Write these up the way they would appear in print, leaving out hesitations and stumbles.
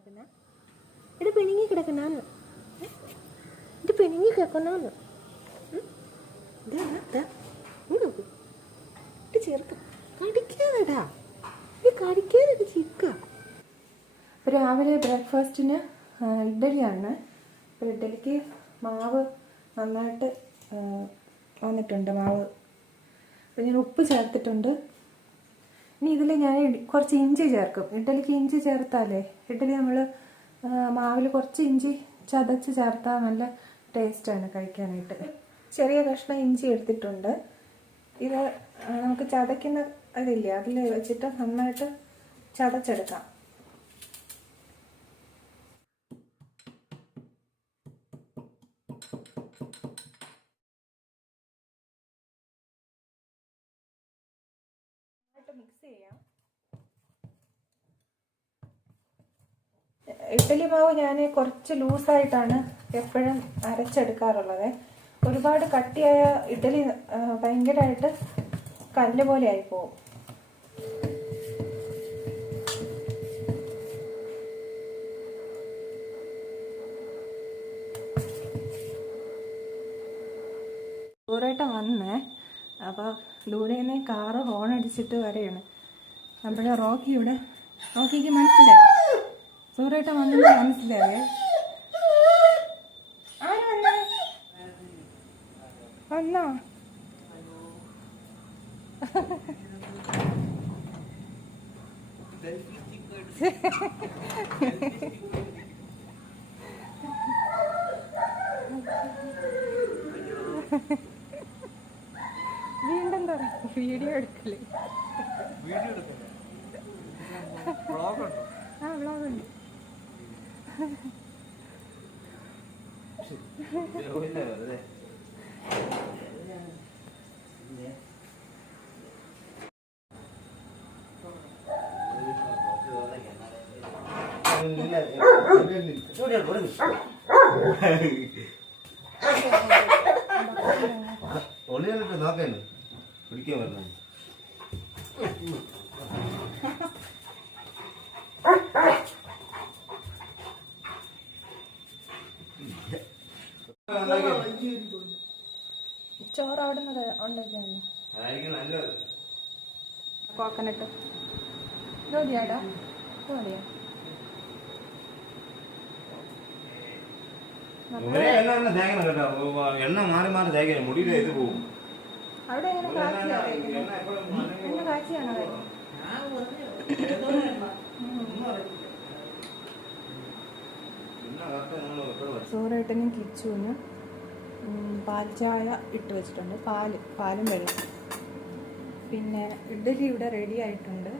കിടക്കുന്ന ഇത് പിണങ്ങി കിടക്കണമെന്ന് ഇത് പിണങ്ങി കിടക്കണമെന്ന് ഇത് ചേർക്ക കടിക്കാതെടാ ഇത് കടിക്കാതൊക്കെ ചേർക്കുക. രാവിലെ ബ്രേക്ക്ഫാസ്റ്റിന് ഇഡ്ഡലിയാണ്. അപ്പോൾ ഇഡ്ഡലിക്ക് മാവ് നന്നായിട്ട് വന്നിട്ടുണ്ട് മാവ്. അപ്പോൾ ഞാൻ ഉപ്പ് ചേർത്തിട്ടുണ്ട്. ഇനി ഇതിൽ ഞാൻ കുറച്ച് ഇഞ്ചി ചേർക്കും. ഇഡ്ഡലിക്ക് ഇഞ്ചി ചേർത്താലേ ഇഡ്ഡലി നമ്മൾ മാവിൽ കുറച്ച് ഇഞ്ചി ചതച്ച് ചേർത്താൽ നല്ല ടേസ്റ്റാണ് കഴിക്കാനായിട്ട്. ചെറിയ കഷ്ണം ഇഞ്ചി എടുത്തിട്ടുണ്ട്. ഇത് നമുക്ക് ചതയ്ക്കുന്ന അതില്ലേ അതിൽ വെച്ചിട്ട് നന്നായിട്ട് ചതച്ചെടുക്കാം. മിക്സ് ചെയ്യാം. ഇഡ്ഡലി മാവ് ഞാൻ കുറച്ച് ലൂസായിട്ടാണ് എപ്പോഴും അരച്ചെടുക്കാറുള്ളത്. ഒരുപാട് കട്ടിയായ ഇഡ്ഡലി ഭയങ്കരമായിട്ട് കല്ല് പോലെ ആയി പോകും. ദൂരമായിട്ട് വന്നേ. അപ്പോൾ ദൂരെ നിന്ന് കാറ് ഹോൺ അടിച്ചിട്ട് വരെയാണ്. നമ്മുടെ റോക്കിക്ക് മനസ്സിലായി. ദൂരമായിട്ട് വന്നത് മനസ്സിലായേ. ആര് വന്നോ വീണ്ടും വീഡിയോ എടുക്കല്. ആ വ്ളോഗുണ്ട്. നോക്കേ പിടിക്കാൻ പറഞ്ഞു. ചോറ് അവിടെ നിന്ന് ഉണ്ടാക്കിയാണ്. കോക്കനട്ട് ജോലിയാടാ ജോലിയാ. എണ്ണ മാറി മാറി തേക്കണം. മുടിയുടെ ഇത് പോകും. അവിടെ എങ്ങനെ കാച്ചിയാണോ? ചോറേട്ടനും കിച്ചുവിന് പാൽ ചായ ഇട്ട് വെച്ചിട്ടുണ്ട്. പാലും വെള്ളം. പിന്നെ ഇഡ്ഡലി ഇവിടെ റെഡി ആയിട്ടുണ്ട്.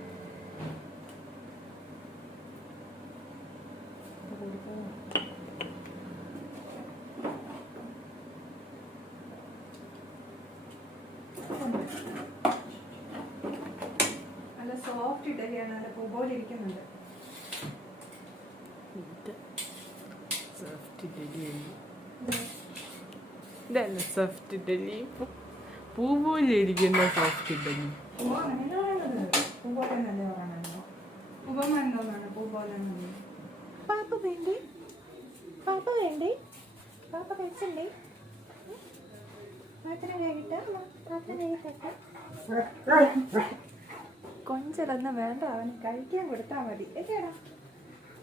നല്ല സോഫ്റ്റ് ഇഡ്ഡലിയാണ്. നല്ല പൂ പോലെ ഇരിക്കുന്നുണ്ട്. ഇതല്ല സോഫ്റ്റ് ഇഡലി. പൂ പോലെ ഇരിക്കുന്ന സോഫ്റ്റ് ഇഡലി. പാപ്പ വേണ്ടേ? പാപ്പ വേണ്ടേ? പാപ്പ കഴിച്ചണ്ടേ? പാത്രം കഴിക്കട്ടെ. കൊഞ്ചലൊന്നും വേണ്ട, അവന് കഴിക്കാൻ കൊടുത്താൽ മതി. ഏടാ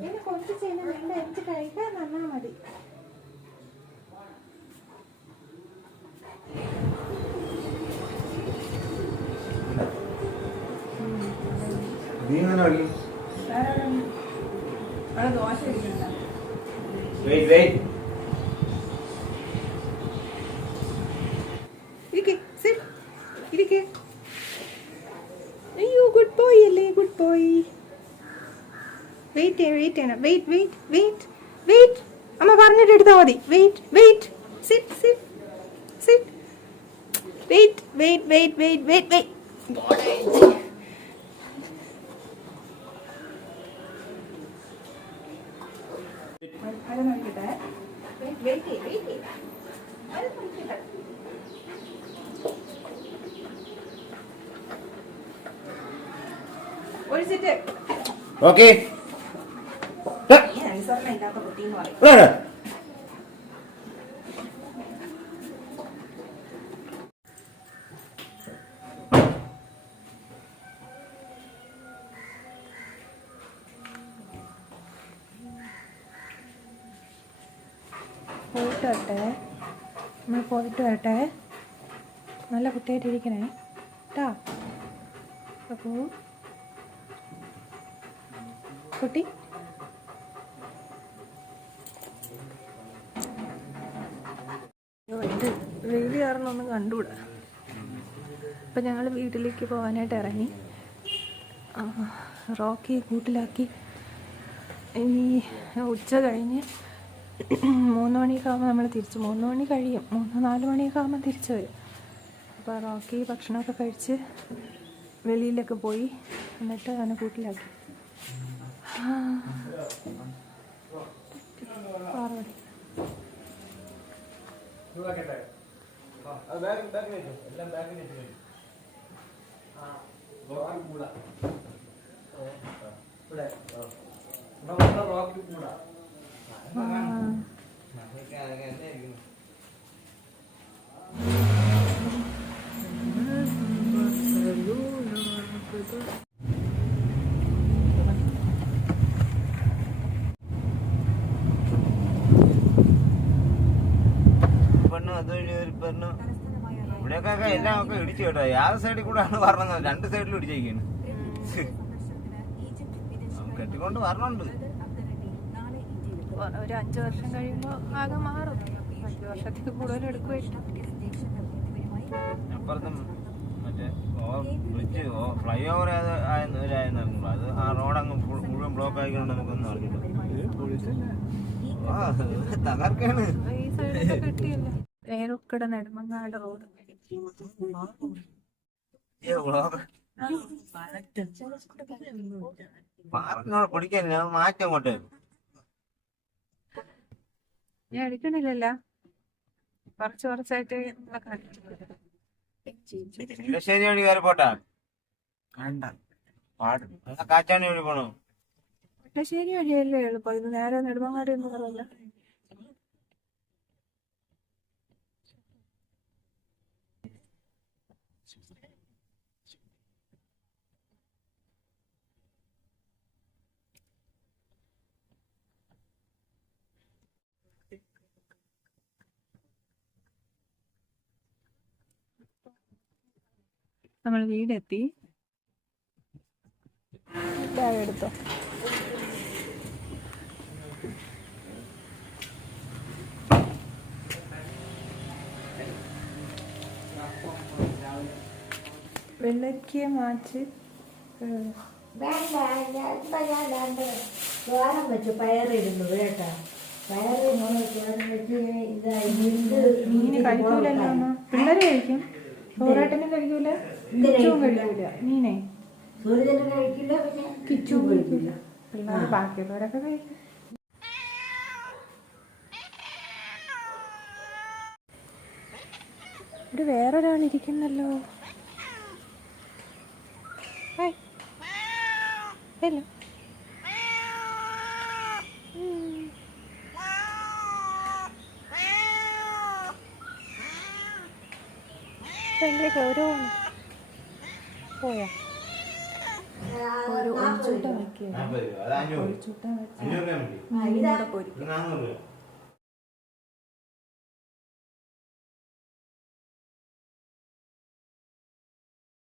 എന്നെ കൊഞ്ച് ചെയ്യുന്ന വേണ്ട, എനിക്ക് കഴിക്കാൻ തന്നാൽ മതി. അവിടെ ദോശ ഇരിക്കണ്ട. അയ്യോ ഗുഡ് ബോയ് അല്ലേ, ഗുഡ് ബോയ്. വെയിറ്റ് അമ്മ പറഞ്ഞിട്ട് എടുത്താൽ മതി. Wait sit. വെയിറ്റ്. അത് നോക്കിട്ടെ. വെയിറ്റ്. ഒരു സിറ്റ്. ഓക്കെ. അനുസരണ ഇല്ലാത്ത കുട്ടി എന്ന് പറയും. പോയിട്ട് വരട്ടെ, നമ്മൾ പോയിട്ട് വരട്ടെ. നല്ല കുട്ടിയായിട്ടിരിക്കണേ കേട്ടാ. അപ്പോൾ കുട്ടി എൻ്റെ വെയിൽ കാരണം ഒന്നും കണ്ടുകൂടാ. അപ്പം ഞങ്ങൾ വീട്ടിലേക്ക് പോകാനായിട്ട് ഇറങ്ങി. റോക്കി കൂട്ടിലാക്കി. ഇനി ഉച്ച കഴിഞ്ഞ് 3 മണിയൊക്കെ ആകുമ്പോൾ നമ്മൾ തിരിച്ചു, 3 മണി കഴിയും, 3-4 മണിയൊക്കെ ആകുമ്പോൾ തിരിച്ചു വരും. അപ്പോൾ റോക്കി ഭക്ഷണമൊക്കെ കഴിച്ച് വെളിയിലൊക്കെ പോയി, എന്നിട്ട് അവനെ കൂട്ടിലാക്കി. പാർവതി ഇവിടെയൊക്കെ എല്ലാം ഒക്കെ ഇടിച്ചു കേട്ടോ. യാതൊരു സൈഡിൽ കൂടെ ആണ് പറഞ്ഞത്, 2 സൈഡിലും ഇടിച്ചേക്കാണ്. കെട്ടിക്കൊണ്ട് വരണുണ്ട്. ഒരു 5 വർഷം കഴിയുമ്പോൾ ആകെ മാറും. 5 വർഷത്തിൽ കൂടുതൽ എടുക്കുമായിരിക്കും. അപ്പുറത്തും മറ്റേ ബ്രിഡ്ജ് ഫ്ലൈ ഓവർ ആയെന്നു അത് ആ റോഡങ്ങ് മുഴുവൻ ബ്ലോക്ക് ആയിക്കൊണ്ട് നമുക്കൊന്നും അറിഞ്ഞില്ല. തകർക്കാണ് ഈ സൈഡൊക്കെ കിട്ടിയല്ലോ. പേരൊക്കട നെടുമങ്ങാട് റോഡ് പിടിക്കാൻ മാറ്റം കൊണ്ട് ഞാൻ എടുക്കണില്ലല്ലോ. കുറച്ചായിട്ട് ശരി വഴി കയറി പോട്ടാ. കാച്ചാണി വഴി പോണോ? ശരി വഴിയല്ലേ എളുപ്പം. ഇത് നേരെ നെടുമങ്ങാട് എന്ന് പറയല്ല. നമ്മൾ വീടെത്തി. ബാഗ് എടുത്തോ. വെള്ളരിക്ക മാച്ച് തോരം വെച്ച് പയറിടുന്നു കേട്ടോ. പയറ് തോരം വെച്ച് മീന് കഴിക്കൂലല്ലോ അമ്മ. പിള്ളേര് കഴിക്കും, ചോറേട്ടനും കഴിക്കൂല, കിച്ചുവും കഴിക്കൂല. മീനെ സൂര്യനും കഴിക്കില്ല, പിന്നെ കിച്ചുവും കഴിക്കൂല. പിള്ളേർ ബാക്കിയുള്ളവരൊക്കെ കഴിക്കും. ഇവിടെ വേറൊരാളിരിക്കുന്നല്ലോ. ഹലോ. ഭയങ്കര ഗൗരവമാണ്. പോയാ ഒരു ഒളിച്ചൂട്ടം വെക്കുക. ഒളിച്ചൂട്ടം വെച്ച് പൊരിക്കും.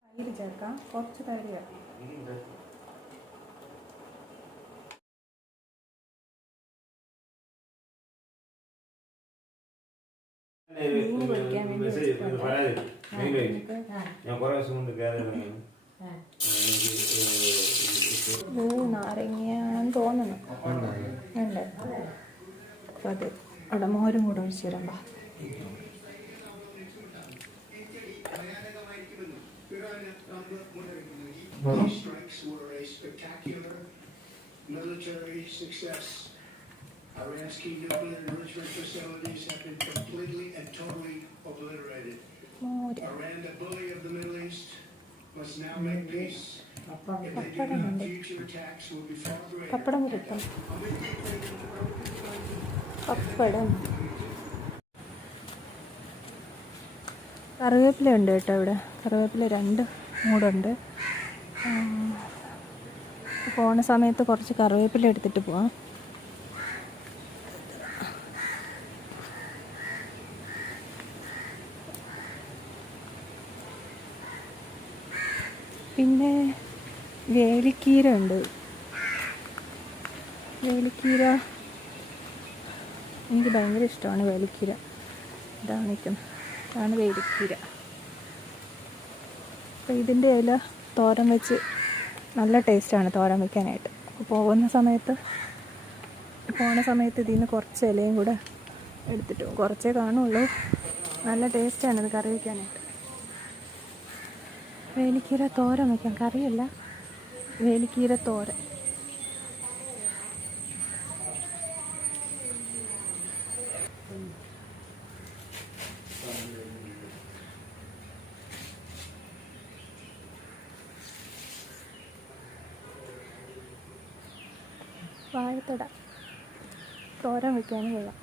തൈര് ചേർക്കാം, കുറച്ച് തൈര് ചേർക്കാം. നാരങ്ങയാണെന്ന് തോന്നുന്നു. ഉണ്ട്. അപ്പം അത് അവിടെ മോരും കൂടെ ഒഴിച്ചു തരാം. These strikes were a spectacular military success. Iran's key nuclear enrichment facilities have been completely and totally obliterated. Iran, the bully of the Middle East, must now make peace. If they do not, future attacks will be far greater. പപ്പടം കിട്ടും. പപ്പടം കറിവേപ്പില ഉണ്ട് കേട്ടോ ഇവിടെ. കറിവേപ്പില 2 മൂടുണ്ട്. പോണ സമയത്ത് കുറച്ച് കറിവേപ്പില എടുത്തിട്ട് പോവാം. പിന്നെ വേലിക്കീര ഉണ്ട്. വേലിക്കീര എനിക്ക് ഭയങ്കര ഇഷ്ടമാണ്. വേലിക്കീര ഇതാണ് വേലിക്കീര. അപ്പോൾ ഇതിൻ്റെ ഇല തോരൻ വെച്ച് നല്ല ടേസ്റ്റാണ് തോരൻ വയ്ക്കാനായിട്ട്. പോണ സമയത്ത് ഇതിൽ നിന്ന് കുറച്ച് ഇലയും കൂടെ എടുത്തിട്ട് പോകും. കുറച്ചേ കാണുള്ളൂ. നല്ല ടേസ്റ്റാണ് ഇത് കറി വയ്ക്കാനായിട്ട്. വേലിക്കീര തോരൻ വയ്ക്കാം. കറിയല്ല, വേലിക്കീര തോരൻ. വാഴത്തട തോരൻ വയ്ക്കാനും കൊള്ളാം.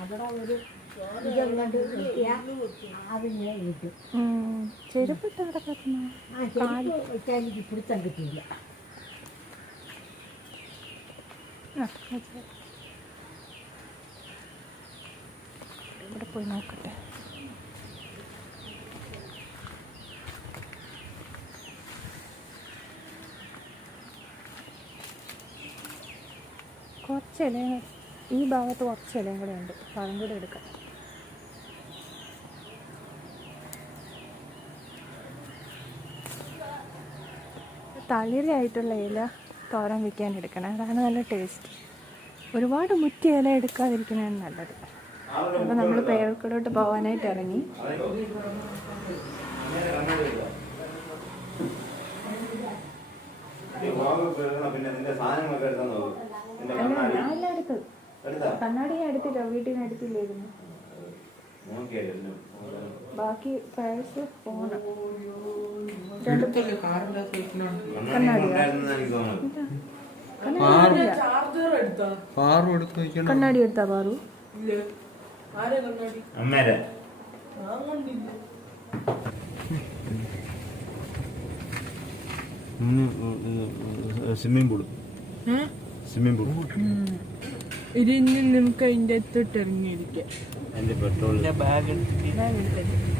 അവിടെ ഒരു ഇതങ്ങോട്ട് കിട്ടിയാൽ അതിങ്ങനെ കിട്ടും. ചെരുപ്പിട്ട് അവിടെ കിടക്കുന്നു. വെച്ചാൽ എനിക്ക് പിടുത്തം കിട്ടിയില്ല. ഇവിടെ പോയി നോക്കട്ടെ. കുറച്ച് ഇലയും ഈ ഭാഗത്ത് കുറച്ച് ഇലയും കൂടെ ഉണ്ട്. അപ്പോൾ അതും കൂടെ എടുക്കാം. തളിരായിട്ടുള്ള ഇല തോരൻ വയ്ക്കാൻ എടുക്കണം. അതാണ് നല്ല ടേസ്റ്റ്. ഒരുപാട് മുറ്റിയ ഇല എടുക്കാതിരിക്കുന്നതാണ് നല്ലത്. അപ്പോൾ നമ്മൾ പേരക്കോടോട്ട് പോകാനായിട്ട് ഇറങ്ങി. ഞാൻ എടുത്തു. കണ്ണാടി ഞാൻ എടുത്തില്ല. വീട്ടിൽ നിന്ന് എടുത്തില്ലായിരുന്നു. ബാക്കി പേഴ്സ് ഫോണ് കണ്ണാടി എടുത്താ പാറു? സ്വിമ്മിംഗ് പൂള് ഇതിന് നമുക്ക് അതിൻ്റെ അടുത്തോട്ട് ഇറങ്ങിയിരിക്കാം. അതിന്റെ പെട്രോളിന്റെ ബാഗ്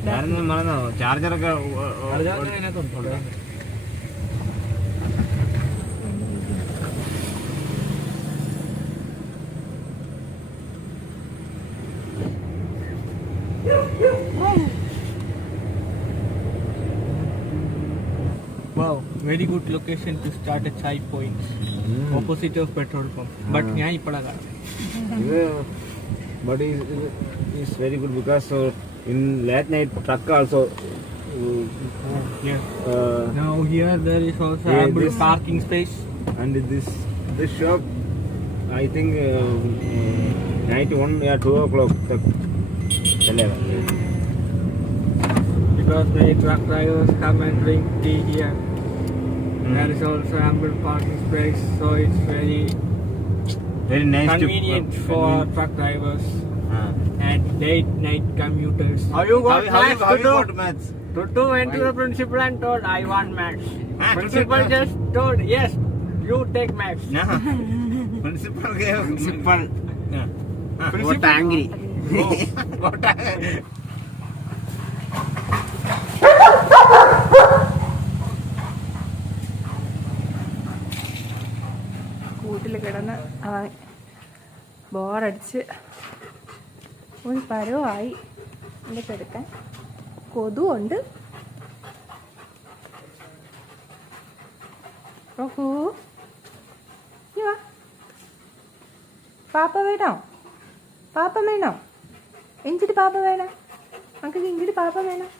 ഞാനൊന്നും മറന്നോ? ചാർജറൊക്കെ Wow, very good location to start a chai point. Opposite of petrol pump. But ഞാൻ ഇപ്പളാ കാണുന്നത്. But it's very good because in late night truck also. Yes. Now here there is also ample parking space. And this shop, I think night 2 o'clock. Because many truck drivers come and drink tea here. There is also ample parking space, so it's very nice convenient for truck drivers and late night commuters. How you got maths? Tutu went to the principal and told, I want maths. Principal just told, yes, you take maths. Principal gave principal. Got angry. Got angry. കൂട്ടിൽ കിടന്ന് അവൻ ബോറടിച്ച് ഒരു പരവായി. എന്നിട്ട് എടുക്കാൻ കൊതുവുണ്ട്. ഓഹോ, പാപ്പ വേണോ? പാപ്പ വേണോ? എഞ്ചിട്ട് പാപ്പ വേണം. നമുക്ക് ഇങ്ങോട്ട് പാപ്പ വേണം.